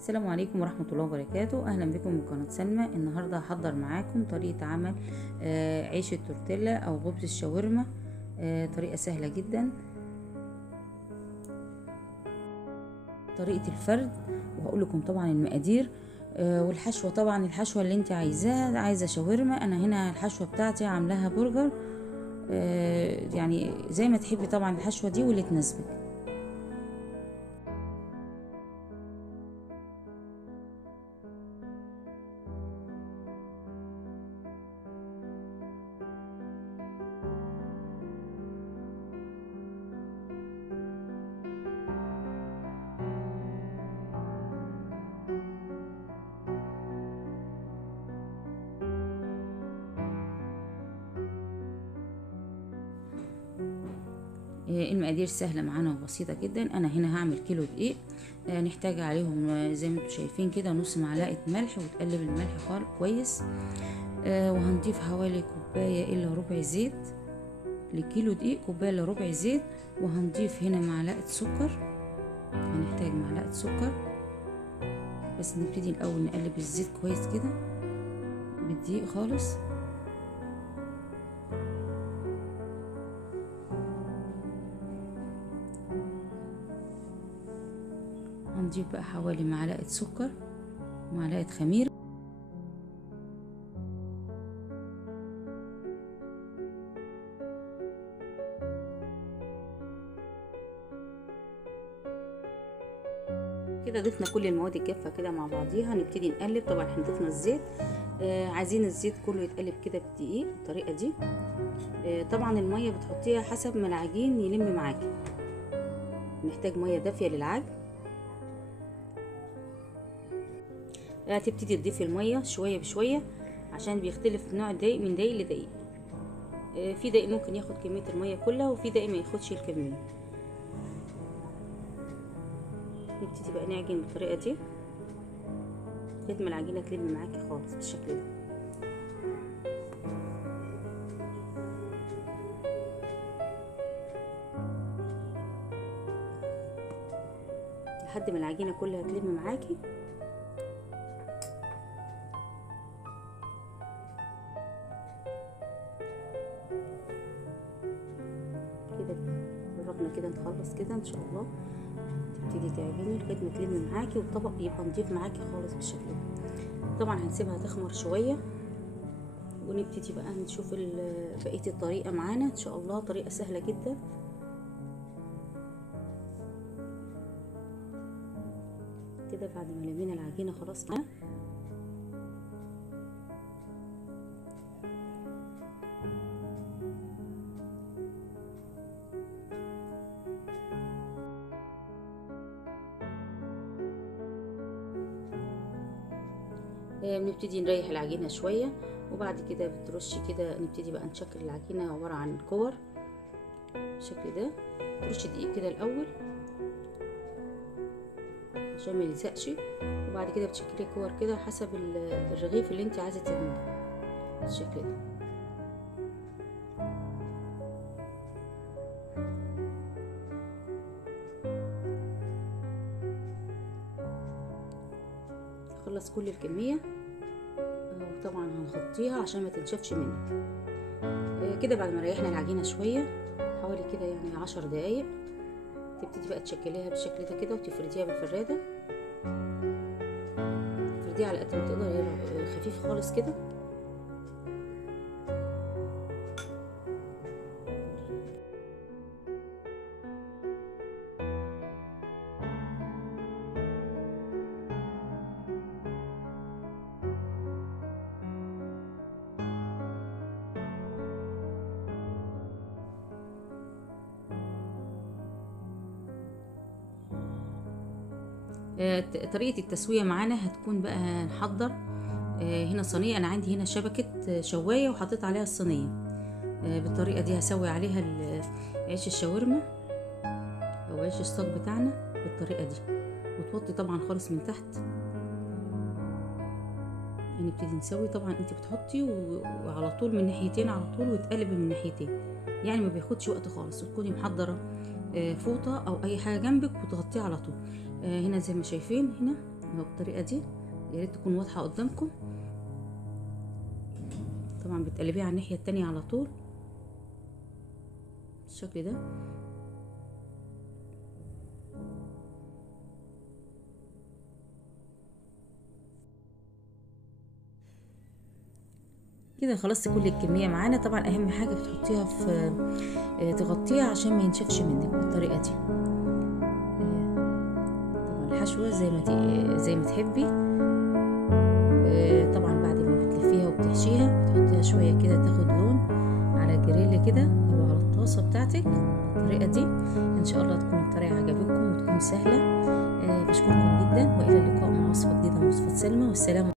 السلام عليكم ورحمة الله وبركاته. أهلا بكم من قناة سلمى. النهاردة هحضر معاكم طريقة عمل عيش التورتيلا أو خبز الشاورما. طريقة سهلة جدا. طريقة الفرد، وهقول لكم طبعا المقادير والحشوة. طبعا الحشوة اللي انت عايزاها، عايزة شاورما، أنا هنا الحشوة بتاعتي عاملاها برجر. يعني زي ما تحبي طبعا الحشوة دي واللي تناسبك. المقادير سهلة معانا وبسيطة جدا. أنا هنا هعمل كيلو دقيق. نحتاج عليهم زي ما انتم شايفين كده نص معلقة ملح، وتقلب الملح خالص كويس. وهنضيف حوالي كوباية إلا ربع زيت لكيلو دقيق، كوباية إلا ربع زيت. وهنضيف هنا معلقة سكر، هنحتاج معلقة سكر. بس نبتدي الأول نقلب الزيت كويس كده بالدقيق خالص. هنضيف بقى حوالي معلقة سكر ومعلقة خميرة. كده ضفنا كل المواد الجافة كده مع بعضيها. هنبتدي نقلب. طبعا احنا ضفنا الزيت، عايزين الزيت كله يتقلب كده بالدقيق بالطريقة دي. طبعا المية بتحطيها حسب ما العجين يلم معاكي. محتاج مية دافية للعجن. هتبتدي تضيفي المية شوية بشوية عشان بيختلف نوع الدقيق من دقيق لدقيق. في دقيق ممكن ياخد كمية المية كلها، وفي دقيق ما ياخدش الكمية. نبتدي بقى نعجن بالطريقة دي لغاية ما العجينة تلم معاكي خالص بالشكل ده. لحد ما العجينة كلها تلم معاكي. كده قربنا كده نخلص كده ان شاء الله. تبتدي تعجني لغايه ما تلم معاكي والطبق يبقى نضيف معاكي خالص بالشكل ده. طبعا هنسيبها تخمر شويه ونبتدي بقى نشوف بقيه الطريقه معانا ان شاء الله. طريقه سهله جدا. كده بعد ما لمينا العجينه خلاص كده بنبتدي نريح العجينه شويه، وبعد كده بترشي كده. نبتدي بقى نشكل العجينه عباره عن كور بالشكل ده. ترشي دقيق كده الاول عشان ما يلزقش، وبعد كده بتشكلي كور كده حسب الرغيف اللي انت عايزه تعمليه بالشكل ده. خلص كل الكميه، وطبعا هنغطيها عشان ما تنشفش مني. كده بعد ما ريحنا العجينه شويه حوالي كده يعني 10 دقايق، تبتدي بقى تشكليها بالشكل ده كده وتفرديها بالفراده. تفرديها على قد ما تقدر، خفيف خالص كده. طريقة التسوية معانا هتكون بقى هنحضر هنا صينية. أنا عندي هنا شبكة شواية وحطيت عليها الصينية. بالطريقة دي هسوي عليها عيش الشاورما أو عيش الصاج بتاعنا بالطريقة دي، وتوطي طبعا خالص من تحت. نبتدي نسوي. طبعا انت بتحطي وعلى طول من ناحيتين على طول، وتقلبي من ناحيتين، يعني ما بياخدش وقت خالص. وتكوني محضرة فوطة أو أي حاجة جنبك وتغطيه على طول. هنا زي ما شايفين هنا اهو بالطريقه دي، يا ريت تكون واضحه قدامكم. طبعا بتقلبيها على الناحيه التانية على طول بالشكل ده. كده خلصت كل الكميه معانا. طبعا اهم حاجه بتحطيها في تغطيها عشان ما ينشفش منك بالطريقه دي. طبعا الحشوه زي ما تحبي. طبعا بعد ما بتلفيها وبتحشيها بتحطيها شويه كده تاخد لون على جريل كده او على الطاسه بتاعتك بالطريقه دي. ان شاء الله تكون الطريقه عجبتكم وتكون سهله. بشكركم جدا، والى اللقاء مع وصفه جديده من وصفه سلمى، والسلام.